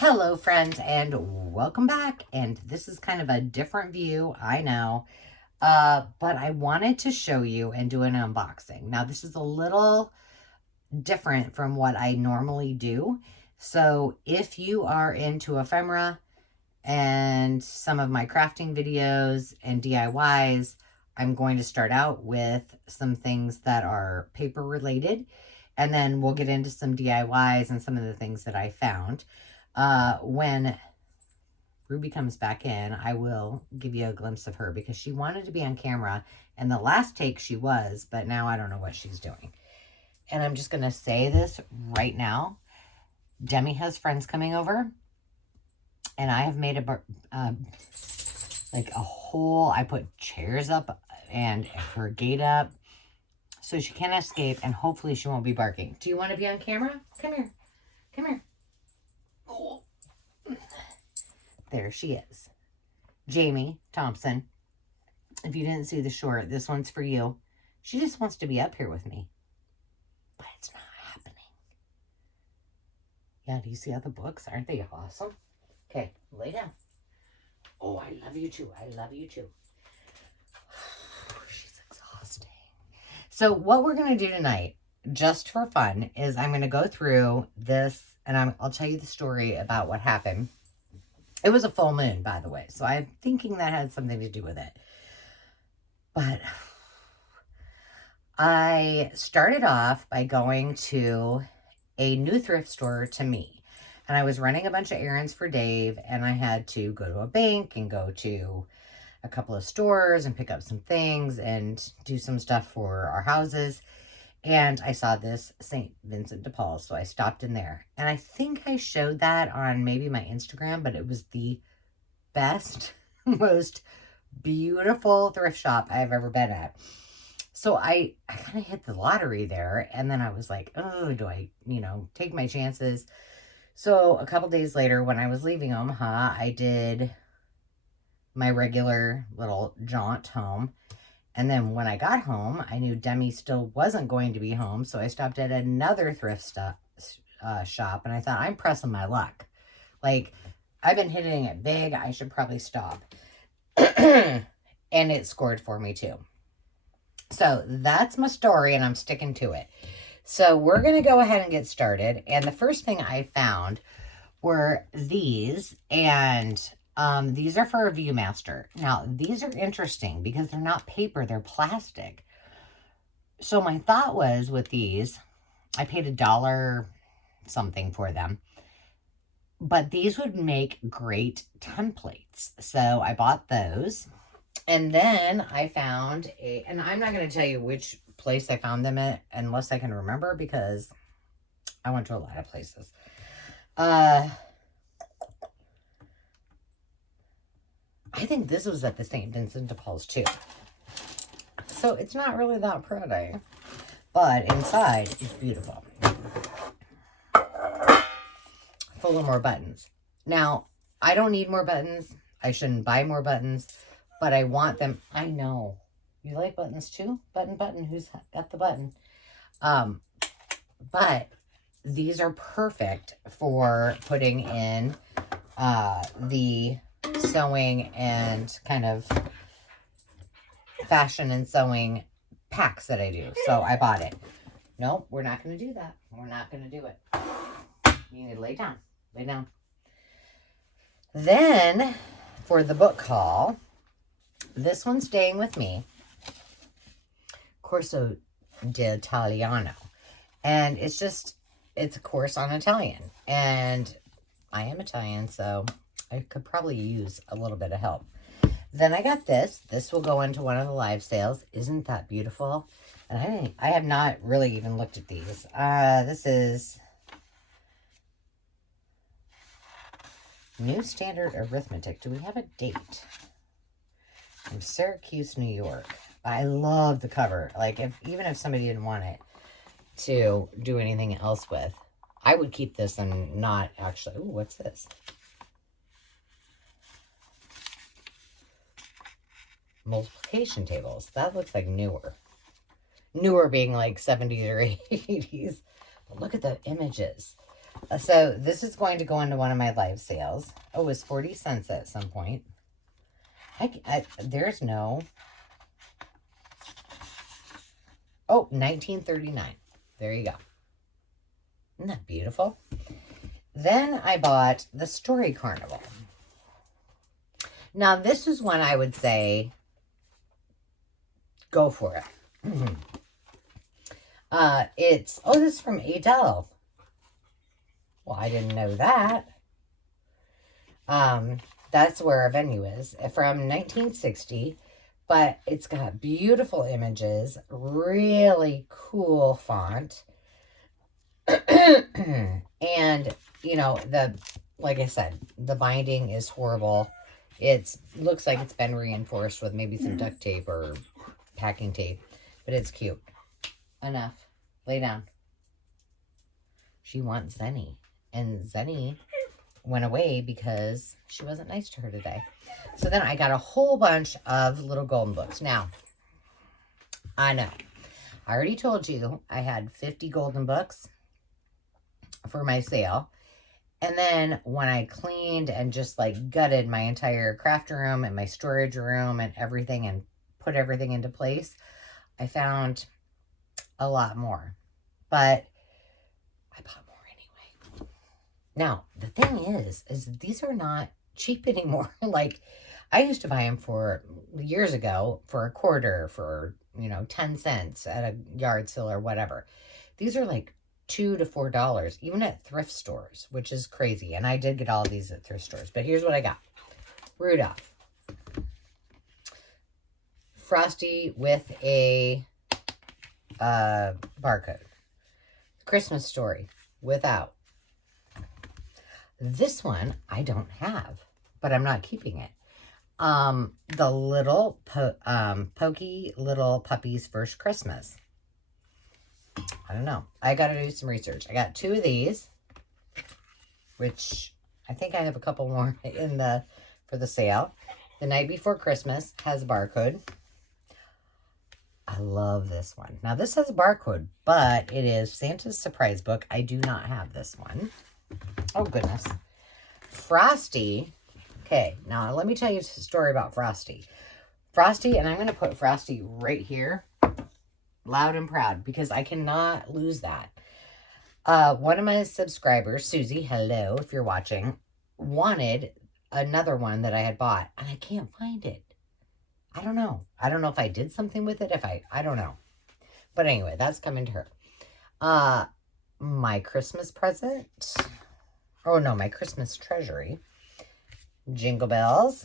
Hello friends and welcome back. And this is kind of a different view, I know, but I wanted to show you and do an unboxing. Now this is a little different from what I normally do. So if you are into ephemera and some of my crafting videos and DIYs, I'm going to start out with some things that are paper related, and then we'll get into some DIYs and some of the things that I found. When Ruby comes back in, I will give you a glimpse of her because she wanted to be on camera, and the last take she was, but now I don't know what she's doing. And I'm just going to say this right now. Demi has friends coming over, and I have made like a whole, I put chairs up and her gate up so she can't escape, and hopefully she won't be barking. Do you want to be on camera? Come here. Come here. Oh. There she is. Jamie Thompson. If you didn't see the short, this one's for you. She just wants to be up here with me. But it's not happening. Yeah, do you see all the books? Aren't they awesome? Okay, lay down. Oh, I love you too. I love you too. She's exhausting. So what we're going to do tonight, just for fun, is I'm going to go through this, and I'll tell you the story about what happened. It was a full moon, by the way, so I'm thinking that had something to do with it. But I started off by going to a new thrift store to me. And I was running a bunch of errands for Dave, and I had to go to a bank and go to a couple of stores and pick up some things and do some stuff for our houses. And I saw this St. Vincent de Paul, so I stopped in there. And I think I showed that on maybe my Instagram, but it was the best, most beautiful thrift shop I've ever been at. So I kind of hit the lottery there, and then I was like, oh, do I, take my chances? So a couple days later, when I was leaving Omaha, I did my regular little jaunt home. And then when I got home, I knew Demi still wasn't going to be home. So I stopped at another thrift shop, and I thought, I'm pressing my luck. Like, I've been hitting it big. I should probably stop. And it scored for me too. So that's my story, and I'm sticking to it. So we're going to go ahead and get started. And the first thing I found were these, and these are for a Viewmaster. Now, these are interesting because they're not paper, they're plastic. So my thought was with these, I paid $1 something for them, but these would make great templates. So I bought those. And then I found and I'm not going to tell you which place I found them at unless I can remember, because I went to a lot of places. I think this was at the St. Vincent de Paul's too. So it's not really that pretty, but inside it's beautiful. Full of more buttons. Now, I don't need more buttons. I shouldn't buy more buttons, but I want them. I know. You like buttons too? Button. Who's got the button? But these are perfect for putting in the sewing and kind of fashion and sewing packs that I do. So I bought it. Nope, we're not going to do that. We're not going to do it. You need to lay down. Lay down. Then, for the book haul, this one's staying with me. Corso d'Italiano. And it's a course on Italian. And I am Italian, so I could probably use a little bit of help. Then I got this. This will go into one of the live sales. Isn't that beautiful? And I have not really even looked at these. This is New Standard Arithmetic. Do we have a date? From Syracuse, New York. I love the cover. Like, even if somebody didn't want it to do anything else with, I would keep this and not actually. Ooh, what's this? Multiplication tables. That looks like newer. Newer being like 70s or 80s. But look at the images. So this is going to go into one of my live sales. Oh, it was 40 cents at some point. There's no... Oh, 1939. There you go. Isn't that beautiful? Then I bought the Story Carnival. Now, this is one I would say, go for it. This is from Adele. Well, I didn't know that. That's where our venue is. From 1960. But it's got beautiful images, really cool font. And, you know, like I said, the binding is horrible. It looks like it's been reinforced with maybe some duct tape or packing tape. But it's cute. Enough. Lay down. She wants Zenny. And Zenny went away because she wasn't nice to her today. So then I got a whole bunch of little golden books. Now, I know. I already told you I had 50 golden books for my sale. And then when I cleaned and just like gutted my entire craft room and my storage room and everything and put everything into place, I found a lot more. But I bought more anyway. Now, the thing is these are not cheap anymore. Like, I used to buy them for years ago for a quarter, for, 10 cents at a yard sale or whatever. These are like $2 to $4, even at thrift stores, which is crazy. And I did get all of these at thrift stores. But here's what I got. Rudolph. Frosty with a barcode. Christmas Story without. This one I don't have, but I'm not keeping it. The little Pokey Little Puppy's First Christmas. I don't know. I got to do some research. I got 2 of these, which I think I have a couple more for the sale. The Night Before Christmas has a barcode. I love this one. Now, this has a barcode, but it is Santa's Surprise Book. I do not have this one. Oh, goodness. Frosty. Okay, now let me tell you a story about Frosty. Frosty, and I'm going to put Frosty right here, loud and proud, because I cannot lose that. One of my subscribers, Susie, hello, if you're watching, wanted another one that I had bought, and I can't find it. I don't know. I don't know if I did something with it, I don't know. But anyway, that's coming to her. My Christmas present. Oh, no, my Christmas treasury. Jingle Bells.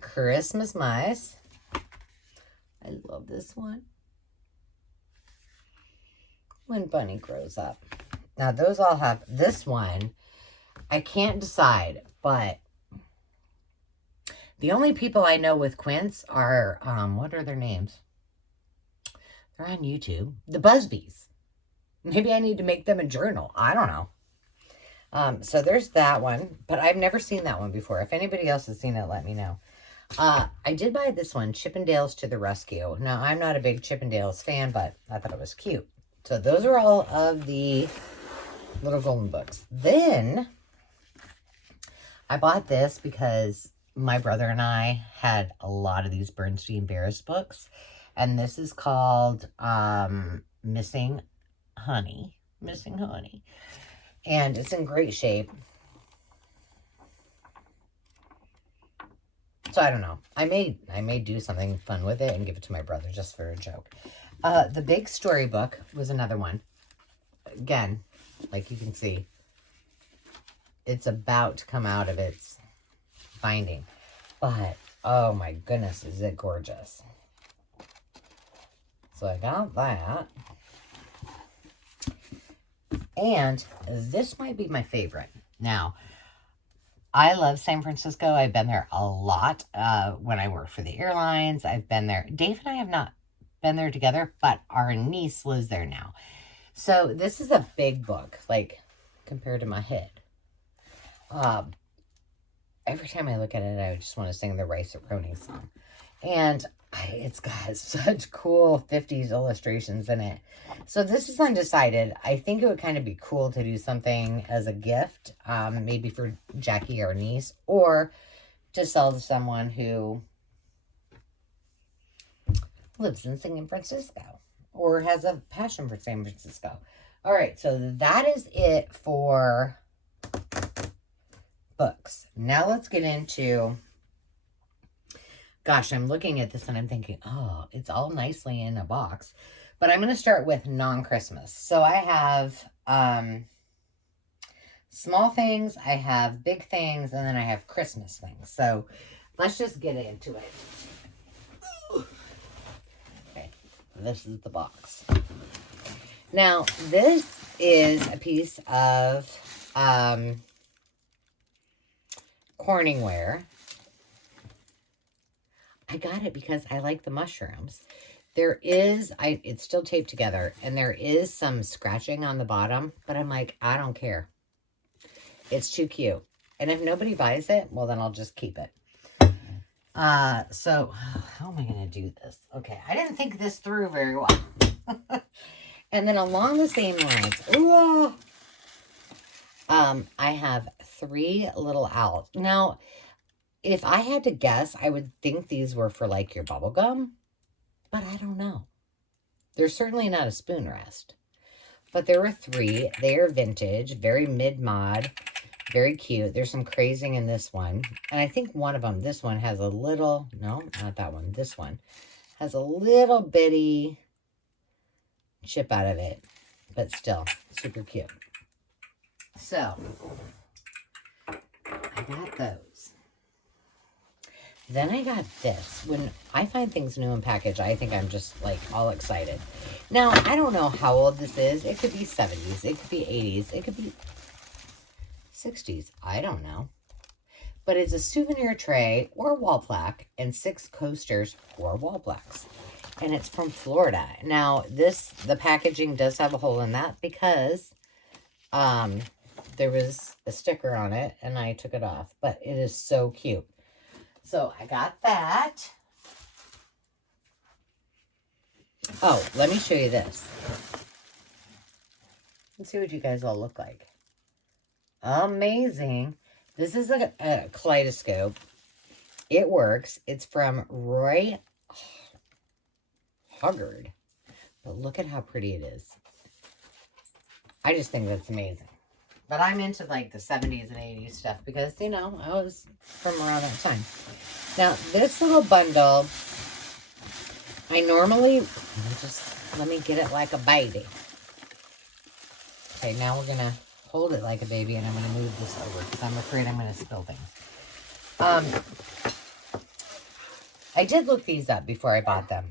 Christmas Mice. I love this one. When Bunny Grows Up. Now, those all have... This one, I can't decide, but the only people I know with Quince are, what are their names? They're on YouTube. The Busbys. Maybe I need to make them a journal. I don't know. So there's that one, but I've never seen that one before. If anybody else has seen it, let me know. I did buy this one, Chippendales to the Rescue. Now, I'm not a big Chippendales fan, but I thought it was cute. So those are all of the little golden books. Then I bought this because my brother and I had a lot of these Bernstein Bears books. And this is called Missing Honey. Missing Honey. And it's in great shape. So I don't know. I may do something fun with it and give it to my brother just for a joke. The Big Storybook was another one. Again, like you can see, it's about to come out of its binding. But, oh my goodness, is it gorgeous. So I got that. And this might be my favorite. Now, I love San Francisco. I've been there a lot when I worked for the airlines. I've been there. Dave and I have not been there together, but our niece lives there now. So this is a big book, like compared to my head. Every time I look at it, I just want to sing the Rice Roni song. And It's got such cool 50s illustrations in it. So this is undecided. I think it would kind of be cool to do something as a gift, maybe for Jackie, our niece, or to sell to someone who lives in San Francisco or has a passion for San Francisco. All right, so that is it for books. Now let's get into, gosh, I'm looking at this and I'm thinking, oh, it's all nicely in a box. But I'm going to start with non-Christmas. So I have small things, I have big things, and then I have Christmas things. So let's just get into it. Okay, this is the box. Now, this is a piece of Corningware. I got it because I like the mushrooms. There is, it's still taped together, and there is some scratching on the bottom, but I'm like, I don't care. It's too cute. And if nobody buys it, well, then I'll just keep it. So, how am I going to do this? Okay, I didn't think this through very well. And then along the same lines, I have 3 little owls. Now, if I had to guess, I would think these were for like your bubble gum, but I don't know. They're certainly not a spoon rest, but there were 3. They are vintage, very mid-mod, very cute. There's some crazing in this one, and I think one of them, this one has a little, no, not that one. This one has a little bitty chip out of it, but still super cute. So I got those. Then I got this. When I find things new in package, I think I'm just like all excited. Now, I don't know how old this is. It could be 70s. It could be 80s. It could be 60s. I don't know. But it's a souvenir tray or wall plaque and 6 coasters or wall plaques. And it's from Florida. Now, the packaging does have a hole in that because there was a sticker on it and I took it off. But it is so cute. So I got that. Oh, let me show you this. Let's see what you guys all look like. Amazing. This is a kaleidoscope. It works. It's from Roy Huggard. But look at how pretty it is. I just think that's amazing. But I'm into like the 70s and 80s stuff because, you know, I was from around that time. Now, this little bundle, I normally, let me get it like a baby. Okay, now we're going to hold it like a baby and I'm going to move this over because I'm afraid I'm going to spill things. I did look these up before I bought them.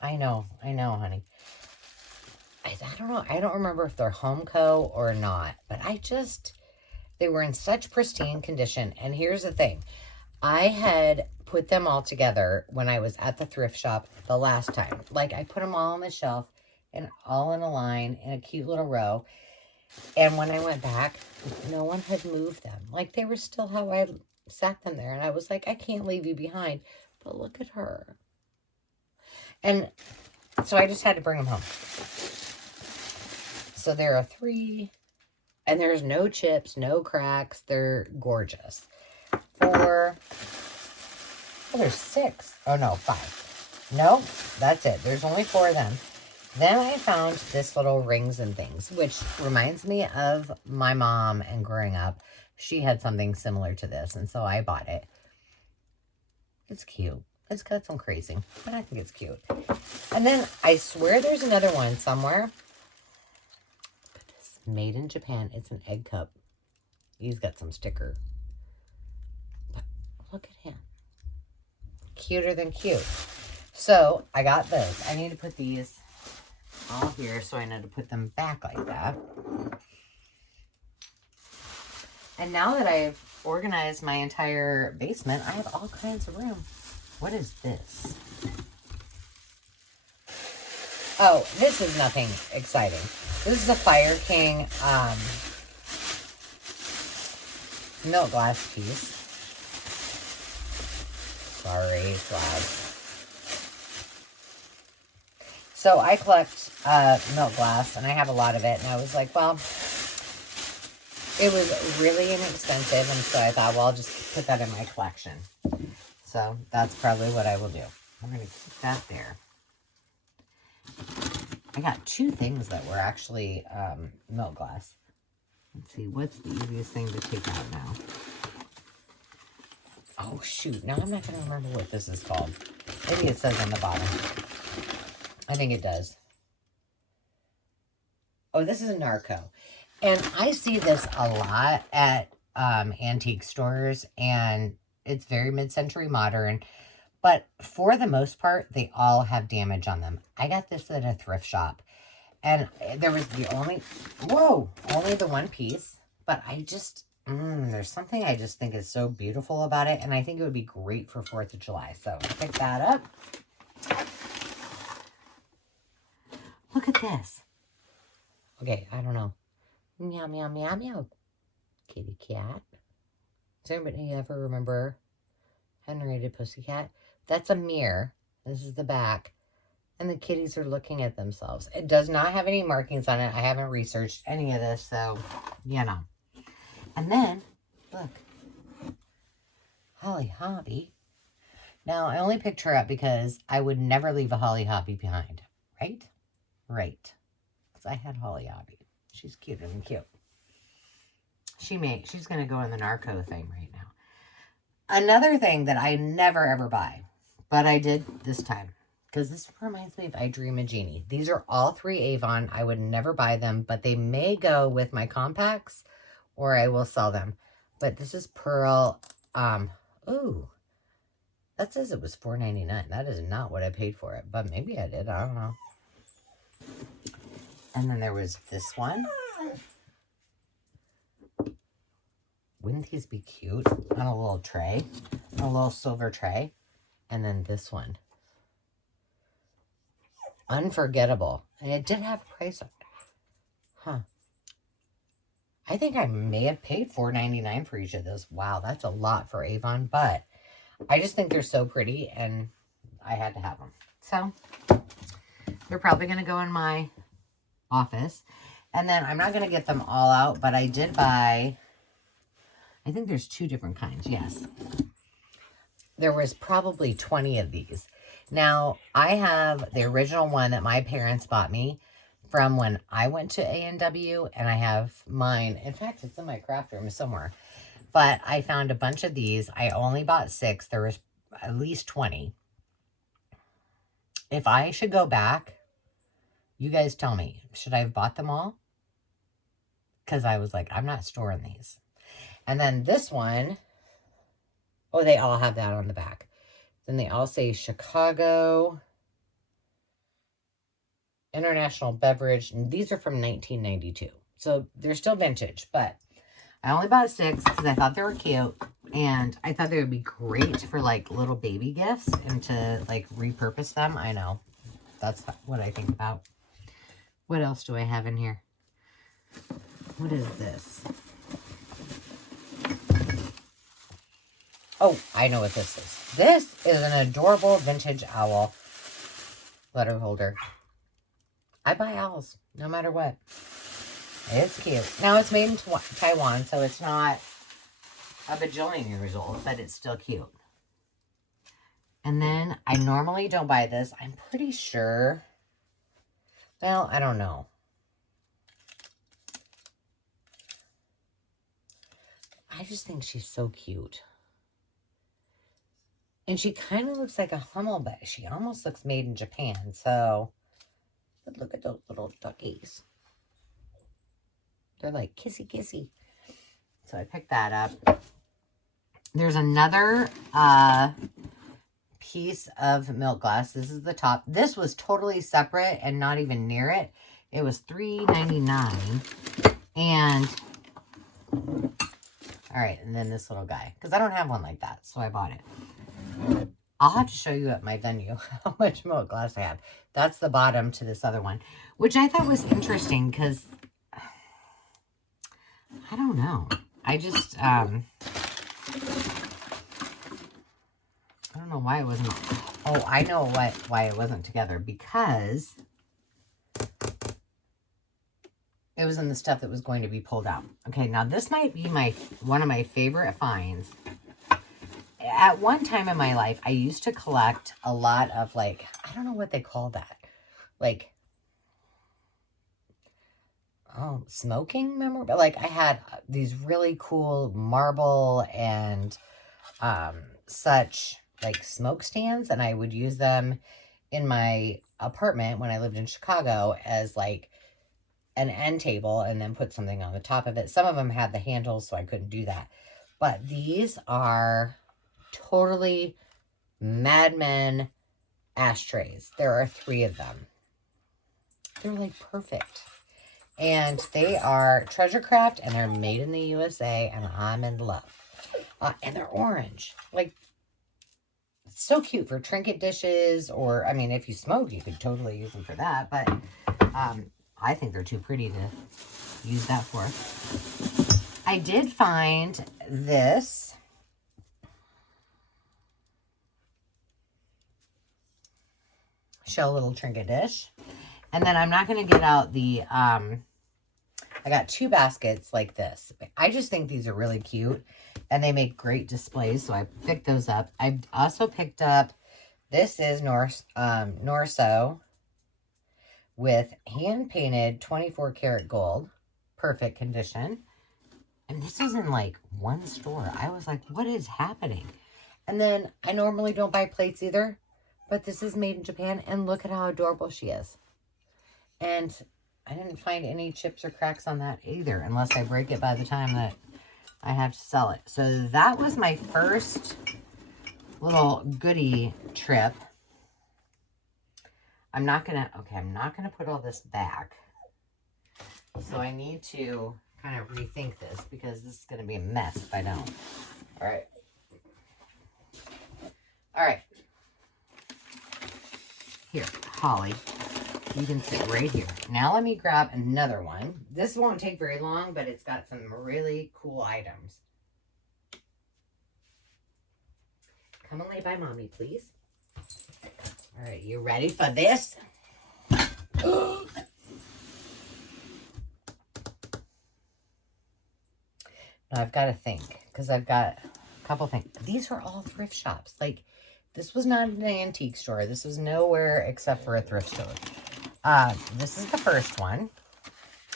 I know, honey. I don't know. I don't remember if they're Homeco or not, but they were in such pristine condition. And here's the thing. I had put them all together when I was at the thrift shop the last time. Like, I put them all on the shelf and all in a line in a cute little row. And when I went back, no one had moved them. Like, they were still how I sat them there. And I was like, I can't leave you behind. But look at her. And so I just had to bring them home. So there are 3, and there's no chips, no cracks. They're gorgeous. 4, oh, there's 6. Oh, no, 5. No, that's it. There's only 4 of them. Then I found this little rings and things, which reminds me of my mom and growing up. She had something similar to this, and so I bought it. It's cute. It's got some crazing, but I think it's cute. And then I swear there's another one somewhere. Made in Japan. It's an egg cup. He's got some sticker. But look at him. Cuter than cute. So I got those. I need to put these all here so I know to put them back like that. And now that I've organized my entire basement, I have all kinds of room. What is this? Oh, this is nothing exciting. This is a Fire King milk glass piece. Sorry, it's loud. So I collect milk glass, and I have a lot of it. And I was like, well, it was really inexpensive. And so I thought, well, I'll just put that in my collection. So that's probably what I will do. I'm going to keep that there. I got 2 things that were actually milk glass. Let's see, what's the easiest thing to take out now? Oh, shoot. Now I'm not going to remember what this is called. Maybe it says on the bottom. I think it does. Oh, this is a Narco. And I see this a lot at antique stores, and it's very mid-century modern. But for the most part, they all have damage on them. I got this at a thrift shop. And there was the only the one piece. But I just, there's something I just think is so beautiful about it. And I think it would be great for 4th of July. So pick that up. Look at this. Okay, I don't know. Meow, meow, meow, meow. Kitty cat. Does anybody ever remember Henrietta Pussycat? That's a mirror. This is the back. And the kitties are looking at themselves. It does not have any markings on it. I haven't researched any of this, so, you know. And then, look. Holly Hobby. Now, I only picked her up because I would never leave a Holly Hobby behind. Right? Right. Because I had Holly Hobby. She's cuter than cute. She's going to go in the Narco thing right now. Another thing that I never ever buy, but I did this time, because this reminds me of I Dream a Genie. These are all 3 Avon. I would never buy them, but they may go with my compacts, or I will sell them. But this is Pearl. Ooh, that says it was $4.99. That is not what I paid for it, but maybe I did. I don't know. And then there was this one. Wouldn't these be cute on a little tray? A little silver tray. And then this one. Unforgettable. And it did have a price on it. Huh. I think I may have paid $4.99 for each of those. Wow, that's a lot for Avon. But I just think they're so pretty, and I had to have them. So, they're probably going to go in my office. And then I'm not going to get them all out, but I did buy... I think there's 2 different kinds, yes. There was probably 20 of these. Now, I have the original one that my parents bought me from when I went to A&W, and I have mine. In fact, it's in my craft room somewhere. But I found a bunch of these. I only bought 6. There was at least 20. If I should go back, you guys tell me, should I have bought them all? Because I was like, I'm not storing these. And then this one, oh, they all have that on the back. Then they all say Chicago International Beverage. And these are from 1992. So they're still vintage, but I only bought 6 because I thought they were cute. And I thought they would be great for like little baby gifts and to like repurpose them. I know. That's what I think about. What else do I have in here? What is this? Oh, I know what this is. This is an adorable vintage owl letter holder. I buy owls, no matter what. It's cute. Now, it's made in Taiwan, so it's not a bajillion years old, but it's still cute. And then, I normally don't buy this. I'm pretty sure. Well, I don't know. I just think she's so cute. And she kind of looks like a Hummel, but she almost looks made in Japan. So, but look at those little duckies. They're like kissy kissy. So I picked that up. There's another piece of milk glass. This is the top. This was totally separate and not even near it. It was $3.99. And, all right, and then this little guy. Because I don't have one like that, so I bought it. I'll have to show you at my venue how much milk glass I have. That's the bottom to this other one, which I thought was interesting because I don't know. I just, I don't know why it wasn't. Oh, I know why it wasn't together, because it was in the stuff that was going to be pulled out. Okay, now this might be one of my favorite finds. At one time in my life, I used to collect a lot of, like, I don't know what they call that. Like, oh, smoking memorabilia. Like, I had these really cool marble and such, like, smoke stands, and I would use them in my apartment when I lived in Chicago as, like, an end table, and then put something on the top of it. Some of them had the handles, so I couldn't do that. But these are totally Mad Men ashtrays. There are 3 of them. They're, like, perfect. And they are treasure craft, and they're made in the USA, and I'm in love. And they're orange. Like, it's so cute for trinket dishes, or, I mean, if you smoke, you could totally use them for that. But I think they're too pretty to use that for. I did find this. Show little trinket dish. And then I'm not going to get out the, I got 2 baskets like this. I just think these are really cute, and they make great displays, so I picked those up. I also picked up, this is Norso with hand-painted 24 karat gold, perfect condition. And this was in, like, one store. I was like, what is happening? And then I normally don't buy plates either, but this is made in Japan, and look at how adorable she is. And I didn't find any chips or cracks on that either, unless I break it by the time that I have to sell it. So that was my first little goodie trip. I'm not gonna put all this back. So I need to kind of rethink this, because this is gonna be a mess if I don't. All right. All right. Here, Holly. You can sit right here. Now let me grab another one. This won't take very long, but it's got some really cool items. Come and lay by mommy, please. All right, you ready for this? Now I've got to think, because I've got a couple things. These are all thrift shops. Like, this was not an antique store. This was nowhere except for a thrift store. This is the first one.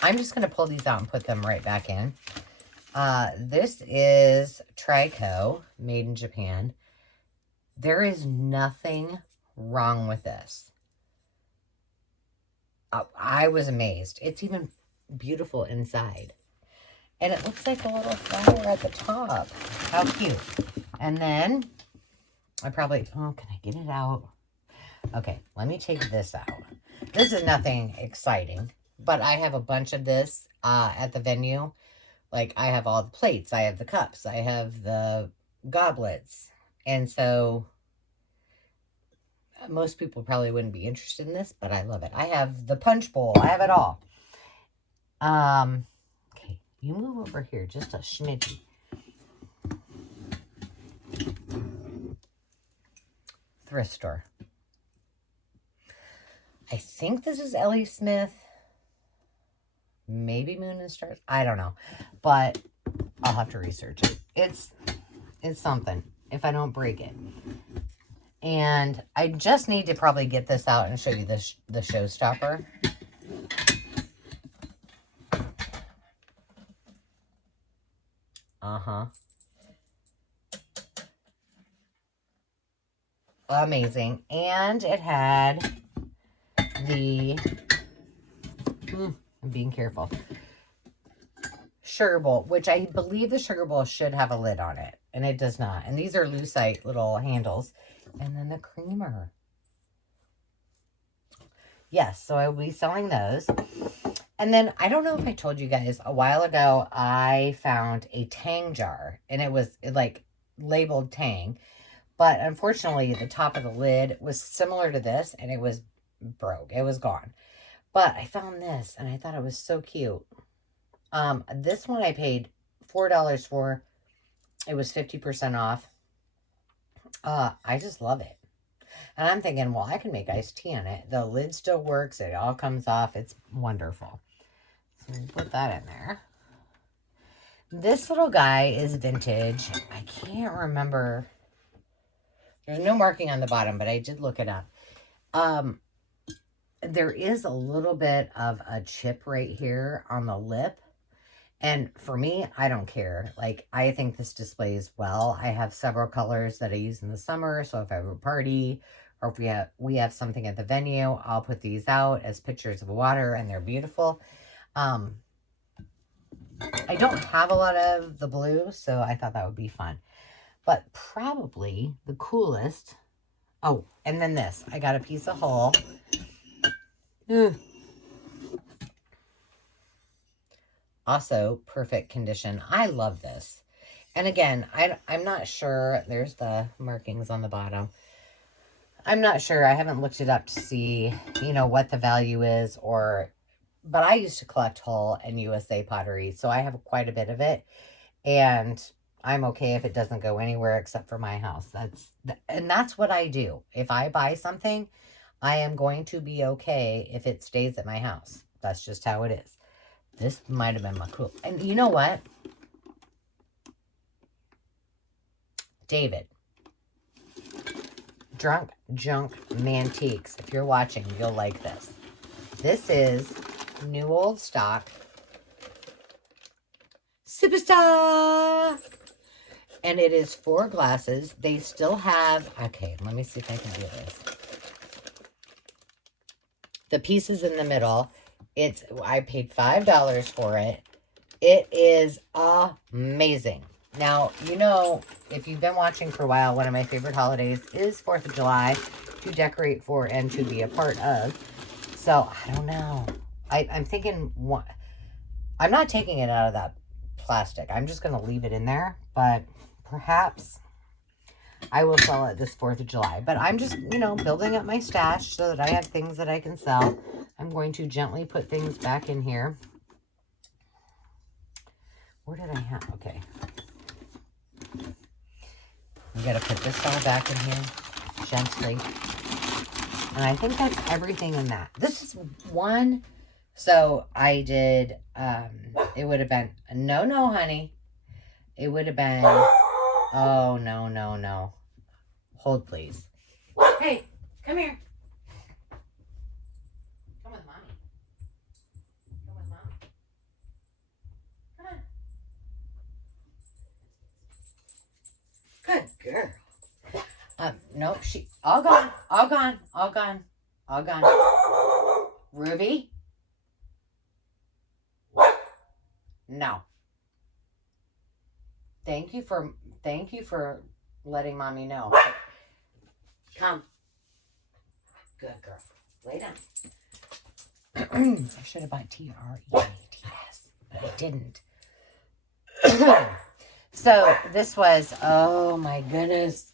I'm just going to pull these out and put them right back in. This is Trico, made in Japan. There is nothing wrong with this. I was amazed. It's even beautiful inside. And it looks like a little flower at the top. How cute. And then, can I get it out? Okay, let me take this out. This is nothing exciting, but I have a bunch of this at the venue. Like, I have all the plates, I have the cups, I have the goblets. And so, most people probably wouldn't be interested in this, but I love it. I have the punch bowl, I have it all. Okay, you move over here just a smidgy. Thrift store. I think this is Ellie Smith. Maybe Moon and Stars. I don't know. But I'll have to research it. It's something if I don't break it. And I just need to probably get this out and show you the showstopper. Amazing. And it had the, I'm being careful, sugar bowl, which I believe the sugar bowl should have a lid on it, and it does not. And these are lucite little handles. And then the creamer. Yes, so I will be selling those. And then, I don't know if I told you guys, a while ago, I found a Tang jar, and it was like labeled Tang. But unfortunately, the top of the lid was similar to this, and it was broke. It was gone. But I found this, and I thought it was so cute. This one I paid $4 for. It was 50% off. I just love it. And I'm thinking, well, I can make iced tea on it. The lid still works. It all comes off. It's wonderful. So Put that in there. This little guy is vintage. I can't remember. There's no marking on the bottom, but I did look it up. There is a little bit of a chip right here on the lip. And for me, I don't care. Like, I think this displays well. I have several colors that I use in the summer. So if I have a party or if we have something at the venue, I'll put these out as pictures of water, and they're beautiful. I don't have a lot of the blue, so I thought that would be fun. But probably the coolest. Oh, and then this. I got a piece of hull. Also, perfect condition. I love this. And again, I'm not sure. There's the markings on the bottom. I'm not sure. I haven't looked it up to see, you know, what the value is, but I used to collect hull and USA pottery, so I have quite a bit of it. And I'm okay if it doesn't go anywhere except for my house. That's what I do. If I buy something, I am going to be okay if it stays at my house. That's just how it is. This might have been my cool. And you know what? David. Drunk Junk Mantiques. If you're watching, you'll like this. This is new old stock. Superstar! And it is 4 glasses. They still have... Okay, let me see if I can do this. The pieces in the middle... I paid $5 for it. It is amazing. Now, you know, if you've been watching for a while, one of my favorite holidays is 4th of July to decorate for and to be a part of. So, I don't know. I'm thinking, I'm not taking it out of that plastic. I'm just going to leave it in there. But perhaps I will sell it this 4th of July. But I'm just, you know, building up my stash so that I have things that I can sell. I'm going to gently put things back in here. Where did I have? Okay. We got to put this all back in here gently. And I think that's everything in that. This is one. So I did, it would have been, no, honey. It would have been, oh, no. Hold, please. Hey, come here. Come with mommy. Come with mommy. Come on. Good girl. Nope, all gone. Ruby? No. Thank you for letting mommy know. Come. Good girl. Lay down. I should have bought TREATS, but I didn't. So this was, oh my goodness.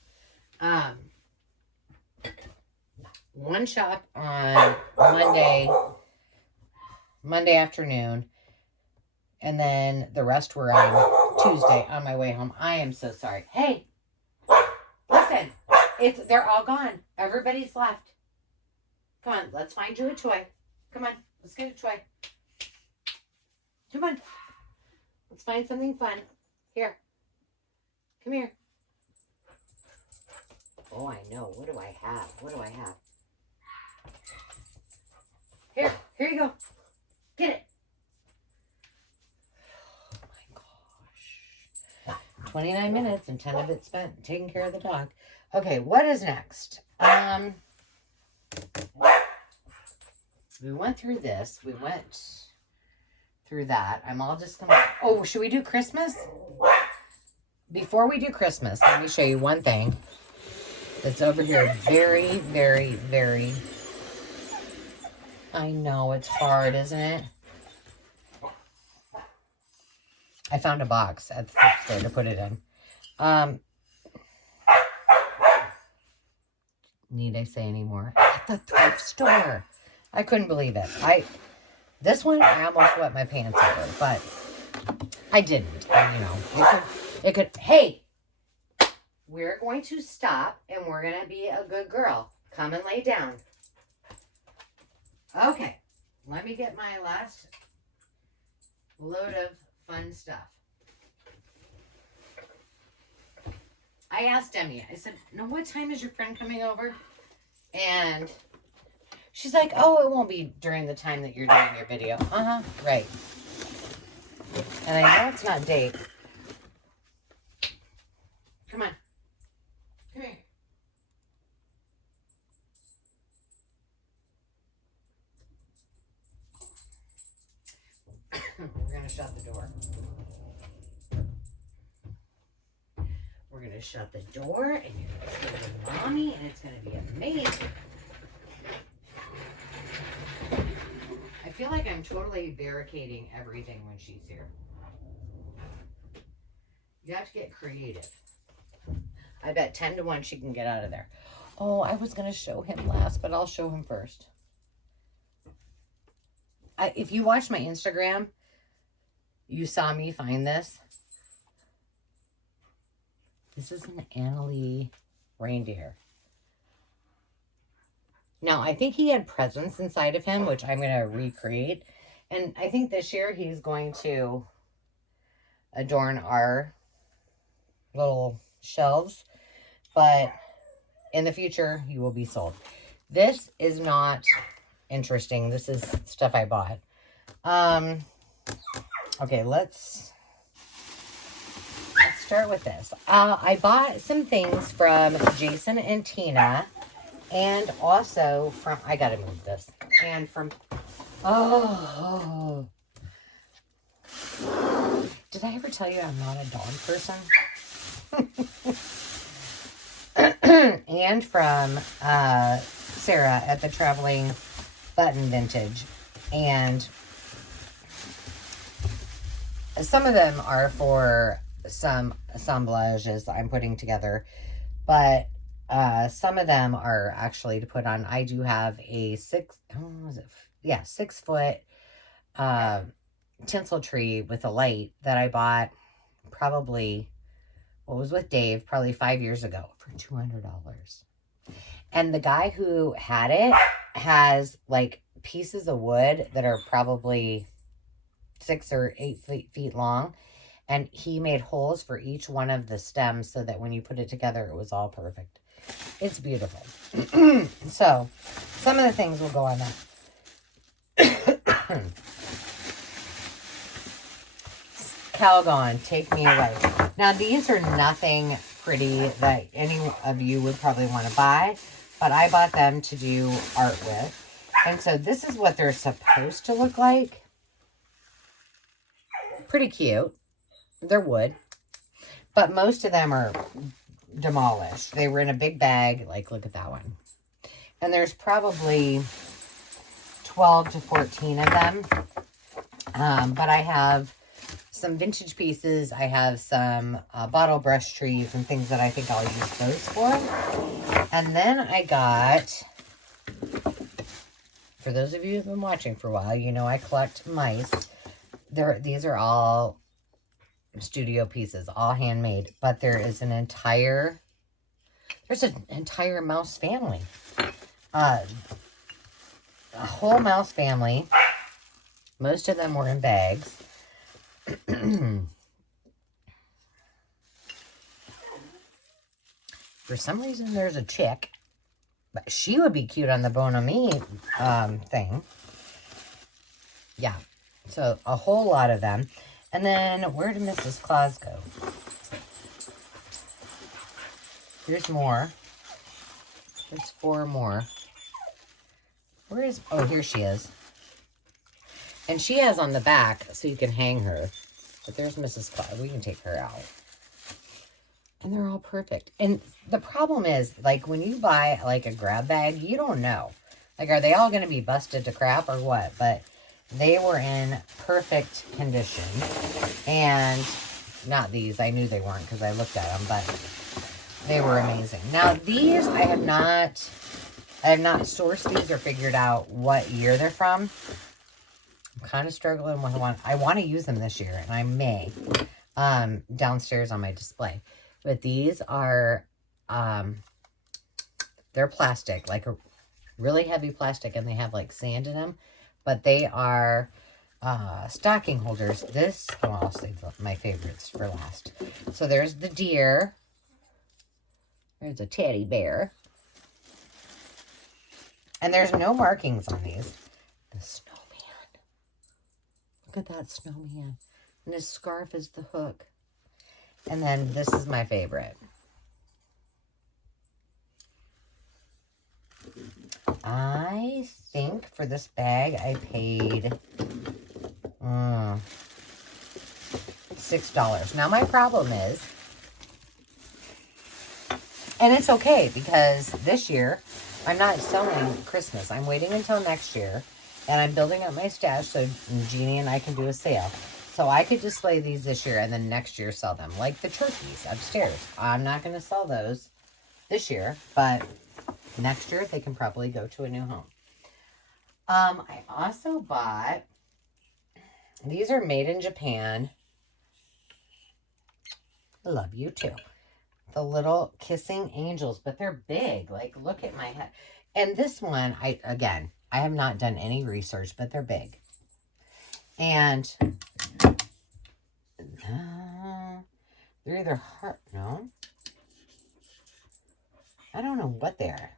One shop on Monday afternoon, and then the rest were on Tuesday on my way home. I am so sorry. Hey, listen, they're all gone. Everybody's left. Come on, let's find you a toy. Come on, let's get a toy. Come on. Let's find something fun. Here. Come here. Oh, I know. What do I have? Here you go. Get it. Oh my gosh. 29 minutes and 10 of it spent taking care of the dog. Okay, what is next? We went through this. We went through that. I'm all just gonna... Oh, should we do Christmas? Before we do Christmas, let me show you one thing that's over here. Very, very, very... I know, it's hard, isn't it? I found a box at the thrift store to put it in. Need I say any more? At the thrift store. I couldn't believe it. This one, I almost wet my pants over, but I didn't. You know, it could, hey, we're going to stop and we're going to be a good girl. Come and lay down. Okay, let me get my last load of fun stuff. I asked Demi, I said, no, what time is your friend coming over? And she's like, oh, it won't be during the time that you're doing your video. Uh-huh, right. And I know it's not Dave. Come on. Come here. We're going to shut the door. We're going to shut the door, and you're going to stay with Mommy, and it's going to be amazing. I feel like I'm totally barricading everything when she's here. You have to get creative. I bet 10 to 1 she can get out of there. Oh, I was going to show him last, but I'll show him first. If you watch my Instagram, you saw me find this. This is an Annalie reindeer. Now, I think he had presents inside of him, which I'm going to recreate. And I think this year he's going to adorn our little shelves. But in the future, he will be sold. This is not interesting. This is stuff I bought. Okay, let's start with this. I bought some things from Jason and Tina, and also from, I gotta move this, and from, oh, did I ever tell you I'm not a dog person? And from Sarah at the Traveling Button Vintage. And some of them are for some assemblages I'm putting together, but some of them are actually to put on. I do have a 6 foot tinsel tree with a light that I bought probably, well, it was with Dave probably 5 years ago for $200. And the guy who had it has like pieces of wood that are probably 6 or 8 feet long. And he made holes for each one of the stems so that when you put it together, it was all perfect. It's beautiful. So, some of the things will go on that. Calgon, take me away. Now, these are nothing pretty that any of you would probably want to buy, but I bought them to do art with. And so this is what they're supposed to look like. Pretty cute. They're wood, but most of them are demolished. They were in a big bag. Like, look at that one. And there's probably 12 to 14 of them. But I have some vintage pieces. I have some bottle brush trees and things that I think I'll use those for. And then I got, for those of you who've been watching for a while, you know I collect mice. These are all studio pieces, all handmade, but there's an entire mouse family, a whole mouse family. Most of them were in bags. For some reason there's a chick, but she would be cute on the Bon Ami thing. Yeah, so a whole lot of them. And then, where did Mrs. Claus go? Here's more. There's 4 more. Where is... Oh, here she is. And she has on the back, so you can hang her. But there's Mrs. Claus. We can take her out. And they're all perfect. And the problem is, like, when you buy, like, a grab bag, you don't know. Like, are they all going to be busted to crap or what? But they were in perfect condition. And not these. I knew they weren't because I looked at them. But they were amazing. Now, these, I have not sourced these or figured out what year they're from. I'm kind of struggling with one. I want to use them this year. And I may. Downstairs on my display. But these are, they're plastic. Like a really heavy plastic. And they have like sand in them. But they are stocking holders. This, well, I'll save my favorites for last. So there's the deer. There's a teddy bear. And there's no markings on these. The snowman. Look at that snowman. And his scarf is the hook. And then this is my favorite. I think for this bag I paid $6. Now my problem is, and it's okay because this year I'm not selling Christmas. I'm waiting until next year, and I'm building up my stash so Jeannie and I can do a sale. So I could display these this year and then next year sell them, like the turkeys upstairs. I'm not going to sell those this year, but next year they can probably go to a new home. I also bought, these are made in Japan. I love you too. The little kissing angels, but they're big. Like, look at my head. And this one, I have not done any research, but they're big. And they're either hard, no. I don't know what they are.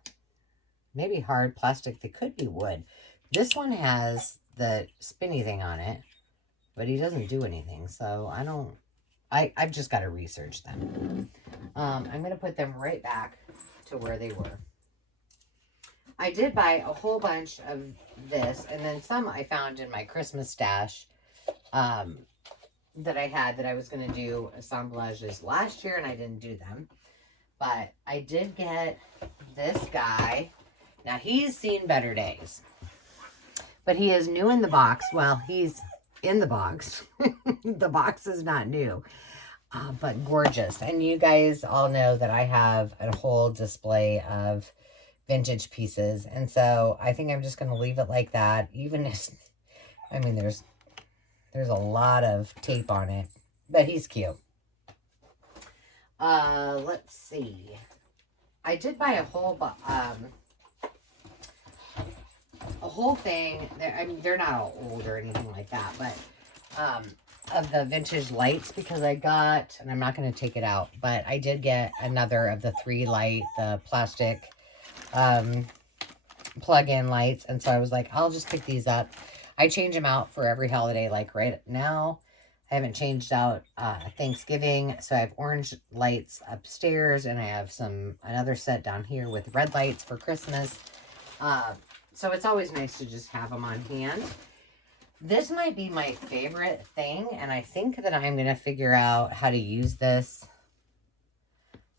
Maybe hard plastic. They could be wood. This one has the spinny thing on it, but he doesn't do anything. So I've just got to research them. I'm going to put them right back to where they were. I did buy a whole bunch of this, and then some I found in my Christmas stash that I had that I was going to do assemblages last year, and I didn't do them. But I did get this guy. Now, he's seen better days. But he is new in the box. Well, he's in the box. The box is not new. But gorgeous. And you guys all know that I have a whole display of vintage pieces. And so I think I'm just going to leave it like that. Even if, I mean, there's a lot of tape on it. But he's cute. Let's see. I did buy a whole thing. I mean, they're not all old or anything like that, but of the vintage lights, because I got, and I'm not going to take it out, but I did get another of the 3 light, the plastic plug-in lights, and so I was like, I'll just pick these up. I change them out for every holiday. Like right now, I haven't changed out Thanksgiving, so I have orange lights upstairs, and I have another set down here with red lights for Christmas. So it's always nice to just have them on hand. This might be my favorite thing, and I think that I'm going to figure out how to use this.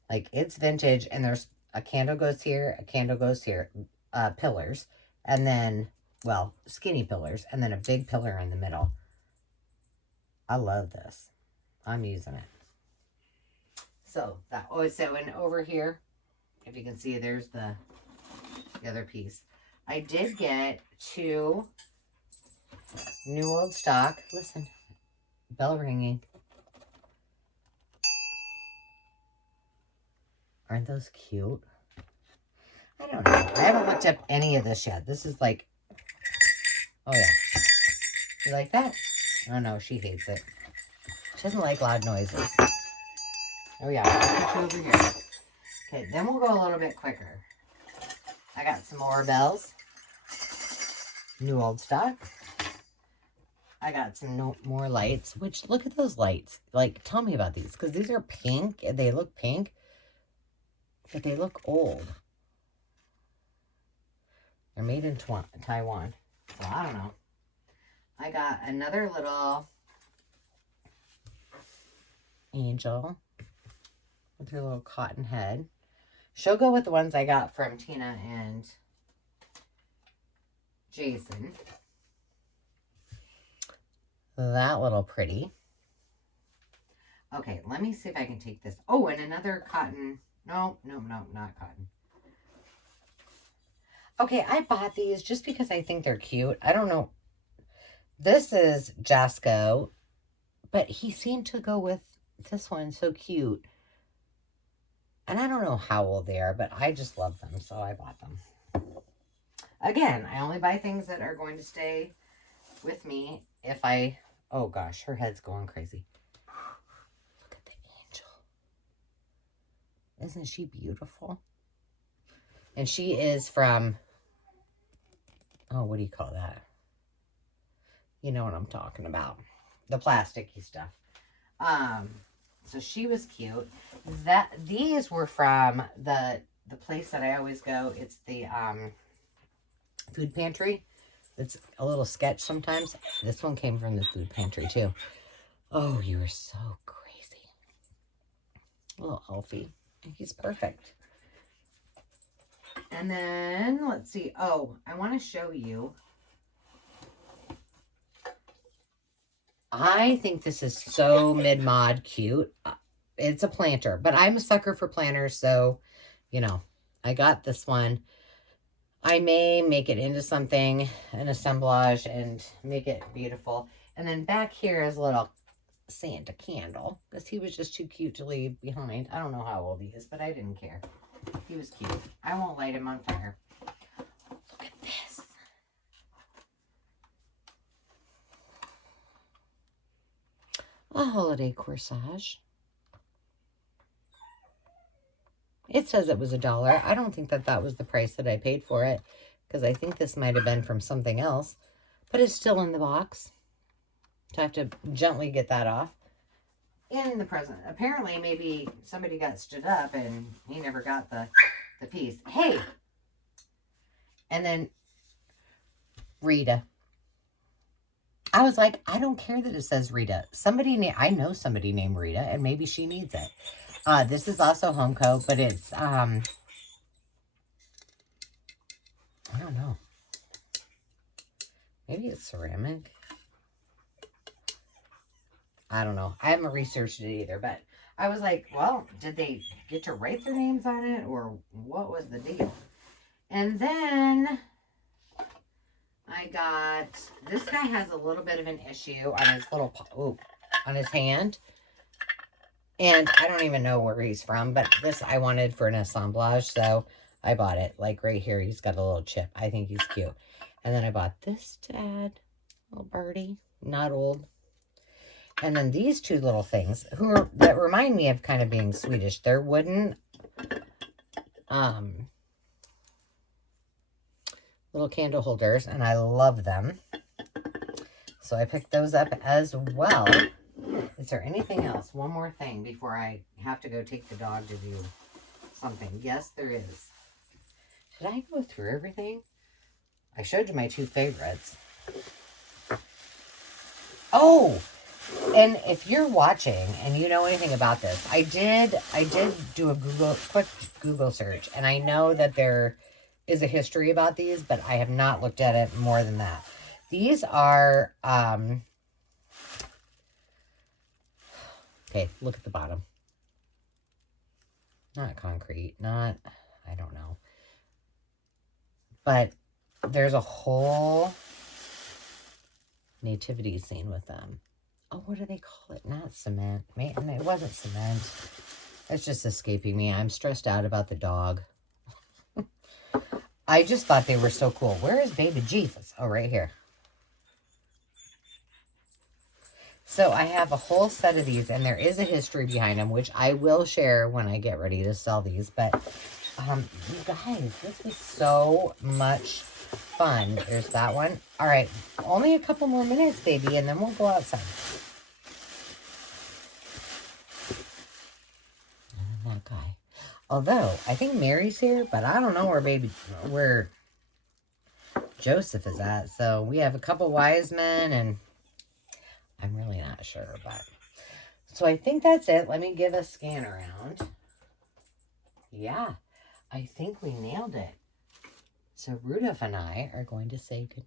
Like, it's vintage, and there's a candle goes here, a candle goes here, pillars, and then, well, skinny pillars, and then a big pillar in the middle. I love this. I'm using it. So, and over here, if you can see, there's the other piece. I did get 2 new old stock. Listen, bell ringing. Aren't those cute? I don't know. I haven't looked up any of this yet. This is like, oh yeah. You like that? Oh no, she hates it. She doesn't like loud noises. Oh yeah, I'll put you over here. Okay, then we'll go a little bit quicker. I got some more bells. New old stock. I got some more lights, which, look at those lights. Like, tell me about these, because these are pink. They look pink, but they look old. They're made in Taiwan, so I don't know. I got another little angel with her little cotton head. She'll go with the ones I got from Tina and Jason. That little pretty. Okay, let me see if I can take this. Oh, and another cotton. No, not cotton. Okay, I bought these just because I think they're cute. I don't know. This is Jasco, but he seemed to go with this one. So cute. And I don't know how old they are, but I just love them, so I bought them. Again, I only buy things that are going to stay with me if I, oh gosh, her head's going crazy. Look at the angel. Isn't she beautiful? And she is from, oh, what do you call that? You know what I'm talking about. The plasticky stuff. So she was cute. These were from the place that I always go. It's the food pantry. It's a little sketch sometimes. This one came from the food pantry too. Oh, you are so crazy. Little Elfie. He's perfect. And then, let's see. Oh, I want to show you. I think this is so mid-mod cute. It's a planter, but I'm a sucker for planters, so, you know, I got this one. I may make it into something, an assemblage, and make it beautiful. And then back here is a little Santa candle, because he was just too cute to leave behind. I don't know how old he is, but I didn't care. He was cute. I won't light him on fire. Look at this. A holiday corsage. It says it was $1. I don't think that was the price that I paid for it, because I think this might have been from something else, but it's still in the box. So I have to gently get that off. In the present. Apparently, maybe somebody got stood up and he never got the piece. Hey! And then Rita. I was like, I don't care that it says Rita. I know somebody named Rita, and maybe she needs it. This is also Homeco, but it's, I don't know. Maybe it's ceramic. I don't know. I haven't researched it either, but I was like, well, did they get to write their names on it, or what was the deal? And then I got, this guy has a little bit of an issue on his on his hand. And I don't even know where he's from, but this I wanted for an assemblage, so I bought it. Like right here, he's got a little chip. I think he's cute. And then I bought this to add, little birdie, not old. And then these two little things, that remind me of kind of being Swedish. They're wooden, little candle holders, and I love them. So I picked those up as well. Is there anything else? One more thing before I have to go take the dog to do something. Yes, there is. Did I go through everything? I showed you my two favorites. Oh! And if you're watching and you know anything about this, I did do a quick Google search, and I know that there is a history about these, but I have not looked at it more than that. These are, okay, look at the bottom. Not concrete, I don't know. But there's a whole nativity scene with them. Oh, what do they call it? Not cement. It wasn't cement. It's just escaping me. I'm stressed out about the dog. I just thought they were so cool. Where is baby Jesus? Oh, right here. So I have a whole set of these, and there is a history behind them, which I will share when I get ready to sell these. But, you guys, this was so much fun. There's that one. All right, only a couple more minutes, baby, and then we'll go outside. And that guy. Although, I think Mary's here, but I don't know where Joseph is at. So we have a couple wise men, and I'm really not sure, but. So I think that's it. Let me give a scan around. Yeah, I think we nailed it. So Rudolph and I are going to say goodnight.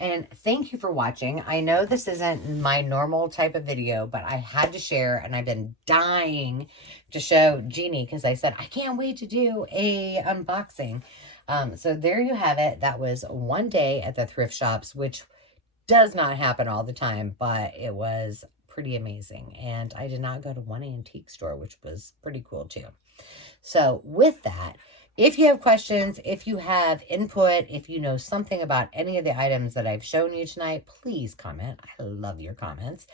And thank you for watching. I know this isn't my normal type of video, but I had to share, and I've been dying to show Jeannie because I said, I can't wait to do a unboxing. So there you have it. That was one day at the thrift shops, which does not happen all the time, but it was pretty amazing. And I did not go to one antique store, which was pretty cool too. So with that, If you have questions, if you have input, if you know something about any of the items that I've shown you tonight, please comment. I love your comments.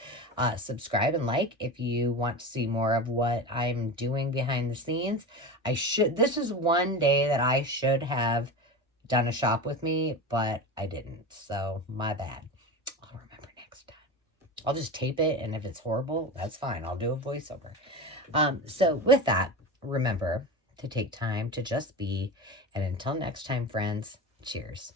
Subscribe and like if you want to see more of what I'm doing behind the scenes. This is one day that I should have done a shop with me, but I didn't. So my bad. I'll remember next time. I'll just tape it, and if it's horrible, that's fine. I'll do a voiceover. So with that, remember to take time to just be. And until next time, friends, cheers.